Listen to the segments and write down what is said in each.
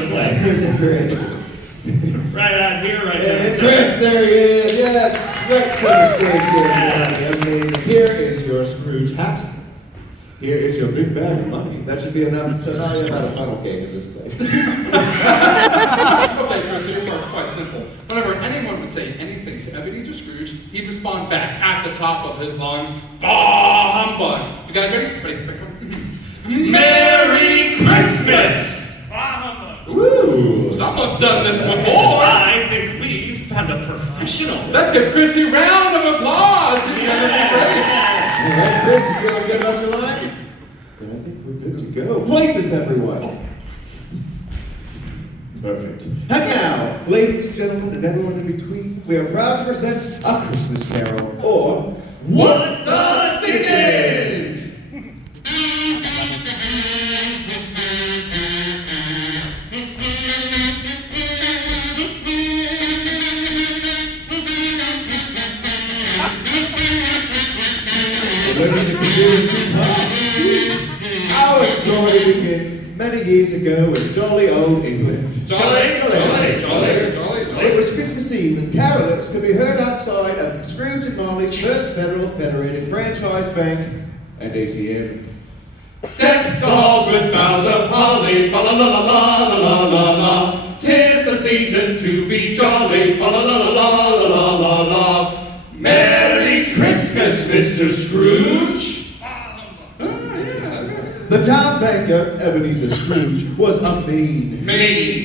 the place. Right out here, right down the Chris, there he is. Yes, right center stage here. Yes. Here is your Scrooge hat. Here is your big bag of money. That should be enough to tell you about a funnel cake in this place. Okay, Chris, your part's quite simple. Whenever anyone would say anything to Ebenezer Scrooge, he'd respond back at the top of his lungs, "Bah humbug!" You guys ready? Ready? Merry Christmas! Woo! Someone's done this before. I think we've found a professional. Let's give Chris a round of applause. He's gonna be great. All right, Chris, you feeling good about your line? Then I think we're good to go. Places, everyone. Perfect. And now, ladies and gentlemen, and everyone in between, we are proud to present A Christmas Carol, or What the Dickens? Our story begins many years ago in jolly old England. Jolly. It was Christmas Eve and carolers could be heard outside of Scrooge and Marley's First Federal Federated Franchise Bank and ATM. Deck the halls with boughs of holly, fa la la la la la la la la. 'Tis the season to be jolly, fa la la la la la la la la. Merry Christmas, Mr. Scrooge. The town banker, Ebenezer Scrooge, was a mean,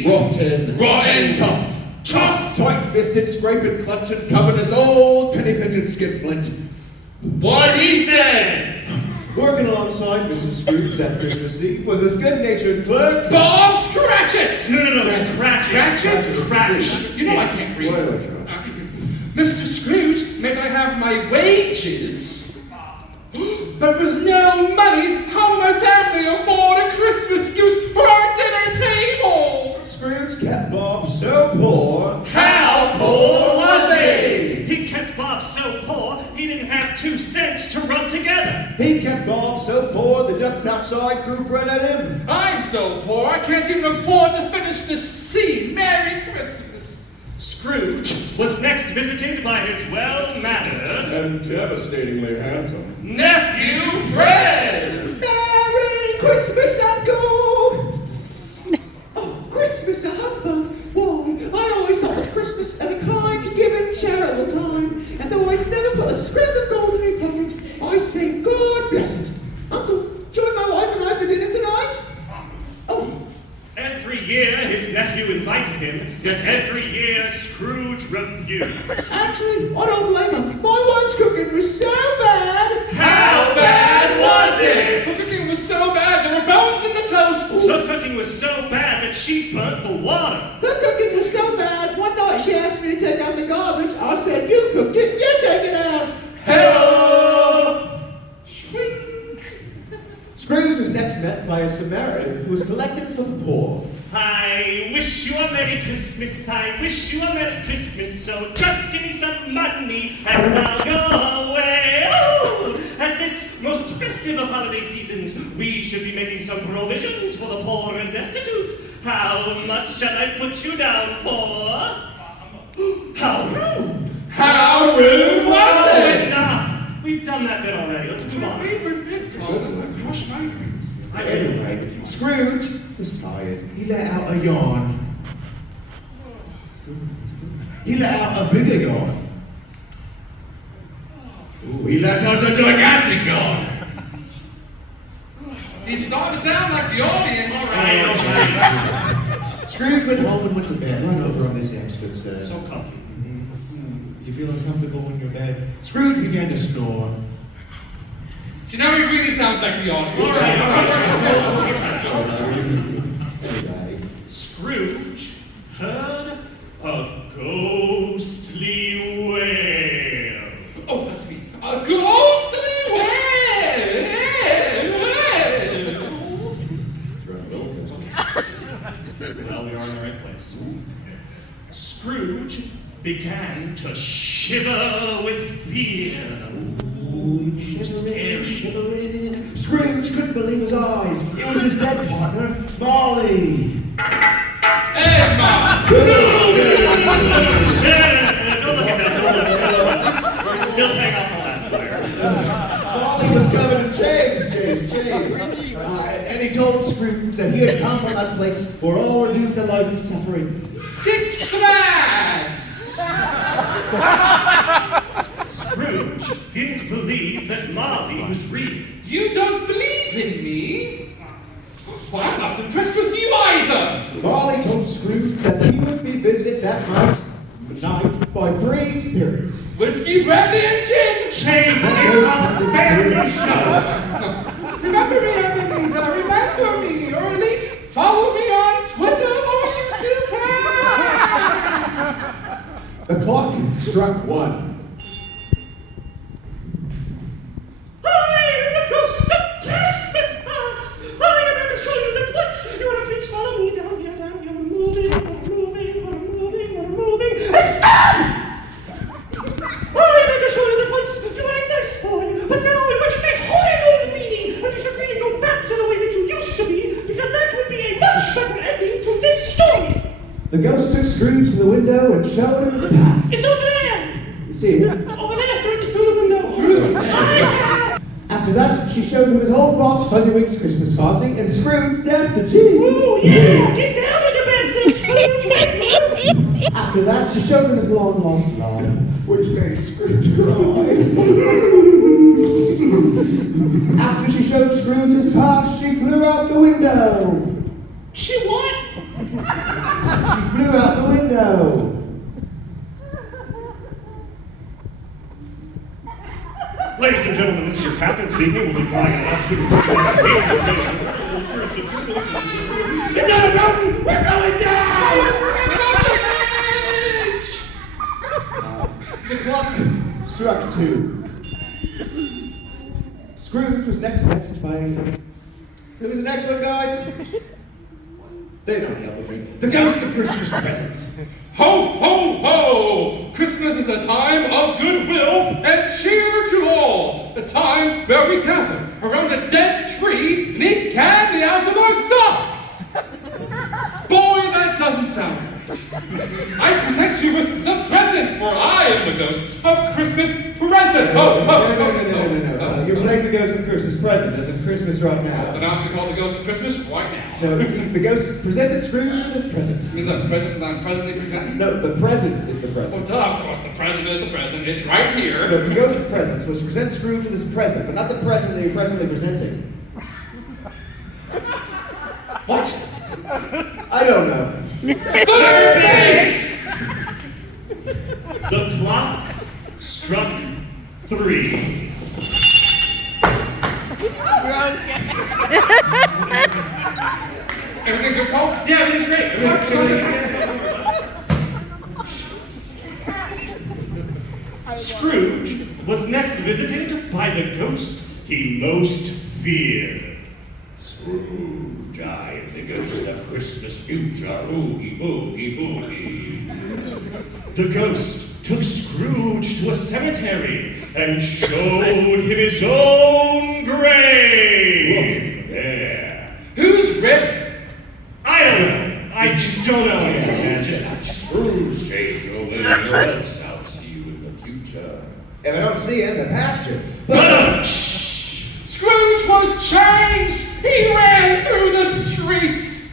rotten, tough, tight-fisted, scraping, clutching, covetous old penny-pinching skinflint. What he said? Working alongside Mr. Scrooge that Christmas Eve was his good-natured clerk, Bob Scratchit. No, it's Cratchit. Cratchit? You know I can't read. What do I try? Mr. Scrooge, may I have my wages? But with no money, how will my family afford a Christmas goose for our dinner table? Scrooge kept Bob so poor. How poor was he? He kept Bob so poor, he didn't have 2 cents to rub together. He kept Bob so poor the ducks outside threw bread at him. I'm so poor I can't even afford to finish this scene. Merry Christmas. Scrooge was next visited by his well-mannered And devastatingly handsome. Nephew Fred. Merry Christmas, Uncle! Oh, Christmas a humbug! Why, I always thought of Christmas as a kind, giving, charitable time, and though I'd never put a scrap of gold in my pocket, I say God bless it. Uncle, join my wife and I for dinner tonight? Oh, Every year his nephew invited him, yet every year Scrooge refused. actually, I don't blame him. My wife's cooking was so bad. How bad was it? The cooking was so bad there were bones in the toast. Her cooking was so bad that she burnt the water. Her cooking was so bad, one night she asked me to take out the garbage. I said, you cooked it, you take it out. Hello. Scrooge was next met by a Samaritan who was collecting for the poor. I wish you a Merry Christmas, I wish you a Merry Christmas, so just give me some money and now you're away. Oh, at this most festive of holiday seasons, we should be making some provisions for the poor and destitute. How much shall I put you down for? How rude! How rude was it? Enough! We've done that bit already, let's move My on. favorite bit, Tom. I crush my dreams. Anyway, Scrooge was tired. He let out a yawn. He let out a bigger yawn. Ooh, he let out a gigantic yawn. He's starting to sound like the audience. All right. Scrooge went home and went to bed right over on this end, good sir. So comfy. You feel uncomfortable in your bed? Scrooge began to snore. See, now he really sounds like the audience. All right. Anyway, Scrooge heard a ghostly wail. Oh, that's me. A ghostly wail. Well, we are in the right place. Scrooge began to shiver with fear. Scrooge couldn't believe his eyes. It was his dead partner, Marley. told Scrooge that he had come from that place where all were doomed to life of suffering. 6 Flags! Scrooge didn't believe that Marley was real. You don't believe in me? Well, I'm not impressed with you either! Marley told Scrooge that he would be visited that night by 3 spirits. Whiskey, brandy, and gin! Chase, it's a family show. Remember me, Ebenezer, remember me, or at least follow me on Twitter or you still can! The clock struck 1. I am the ghost of Christmas past. I am here to show you that once you want to please follow me down here, down here. We're moving, and stop! I am here to show you that once you were a nice boy, but now you're just a horrid old meanie, and you should really go back to the way that you used to be, because that would be a much better ending to this story. The ghost took Scrooge to the window and showed him his path. It's over there. You see it? Over there, through the window. After that, she showed him his old boss Fuzzywink's Christmas party, and Scrooge danced the jig. Ooh, yeah! Get down with your bed, Scrooge! After that, she showed him his long-lost love, which made Scrooge cry. After she showed Scrooge his past, she flew out the window. She what? She flew out the window. Ladies and gentlemen, this is your captain speaking. We'll be flying an absolute Is that a mountain? We're going down! The clock struck 2. Scrooge was next by... Who was the next one, guys? They don't help with me. The ghost of Christmas presents. Ho, ho, ho! Christmas is a time of goodwill and cheer to all. A time where we gather around a dead tree and eat candy out of our socks. Boy, that doesn't sound right. I present you with the present, for I am the ghost of Christmas present. Ho, ho, No. You're playing the ghost of Christmas present as in Christmas right now. But I'm going to call the ghost of Christmas right now. No, see, the ghost presented Scrooge with his present. You mean the present that I'm presently presenting? No, the present is the Well, present. duh, of course, the present is the present. It's right here. No, the ghost's present was to present Scrooge with his present, but not the present that you're presently presenting. What? I don't know. Third base! The clock struck 3. Everything good, Cole? Yeah, everything's great. Scrooge was next visited by the ghost he most feared. Scrooge, I am the ghost of Christmas future. Oogie, boogie, boogie. The ghost took Scrooge to a cemetery and showed him his own grave. There. Who's Rip? I don't know. I just don't know. Yeah, just Scrooge, change your ways or else I'll see you in the future. If I don't see you in the pasture. Scrooge was changed! He ran through the streets!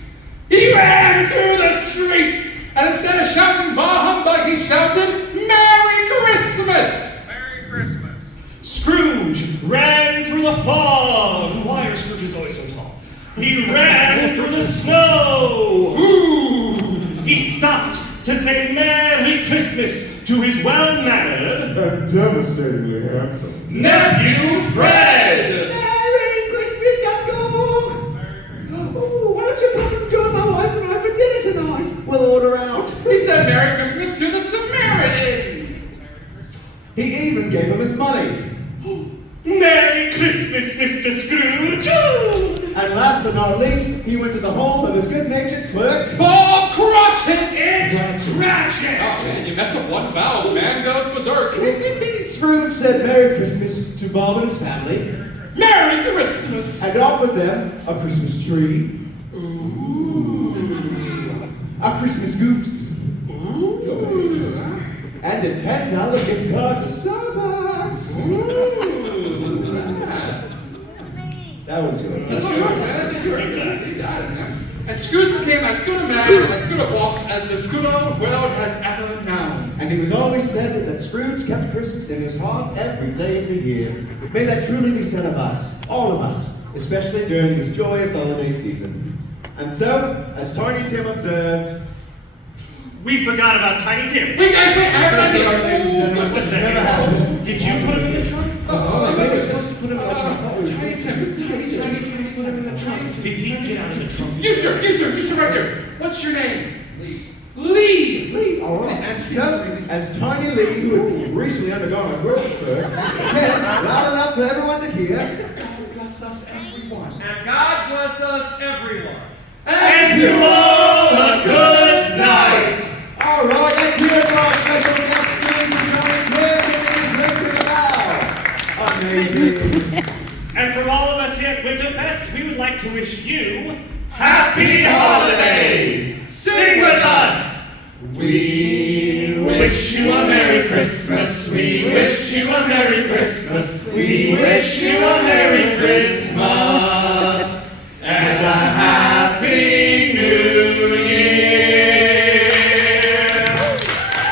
He ran through the streets! And instead of shouting bah humbug, he shouted Merry Christmas! Merry Christmas. Scrooge ran through the fog. Why are Scrooges always so tall? He ran through the snow. Ooh. He stopped to say Merry Christmas to his well-mannered And devastatingly handsome. Nephew Fred! Merry Christmas, Uncle! Oh, why don't you come and join my wife and I for dinner tonight? We'll order out. He said Merry Christmas to the Samaritan! He even gave him his money. Merry Christmas, Mr. Scrooge. Ooh. And last but not least, he went to the home of his good-natured clerk. Bob Cratchit! It's Oh Cratchit. man, you mess up one vowel, the man goes berserk. Scrooge said Merry Christmas to Bob and his family Merry Christmas! and offered them a Christmas tree, a Christmas goose, and a $10 gift card to Starbucks. That one's yours. That's yours, man. You got it, man. And Scrooge became as good a man, as good a boss as this good old world has ever known. And it was always said that Scrooge kept Christmas in his heart every day of the year. May that truly be said of us, all of us, especially during this joyous holiday season. And so, as Tiny Tim observed, We forgot about Tiny Tim. Wait, guys, wait, I have an idea. Sorry, ladies and Oh, gentlemen, goodness. this never happened. Did you put him in the trunk? Oh, my goodness. Put him in the trunk. Tiny Tim, Tiny Tim. Did he get out of the trunk? You sir, right here. What's your name? Lee. Lee, all right. And so, as Tiny Lee, who had recently undergone a growth spurt, said, loud enough for everyone to hear, God bless us, everyone. And God bless us, everyone. And to all a good night. all right, let's hear it for our special guest, Scrooge and Tiny Tim, and Amazing. And from all of us here at Winterfest, we would like to wish you Happy Holidays! Sing with us! We wish you a Merry Christmas. We wish you a Merry Christmas. We wish you a Merry Christmas and a Happy New Year.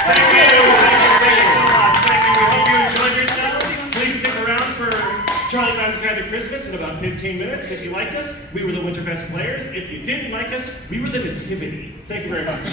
Thank you. Thank you so much. Thank you. We hope you enjoyed yourselves. Please stick around for Charlie Brown's Guide to Christmas in about 15 minutes. If you liked us, we were the Winterfest Players. If you didn't like us, we were the Nativity. Thank you very much.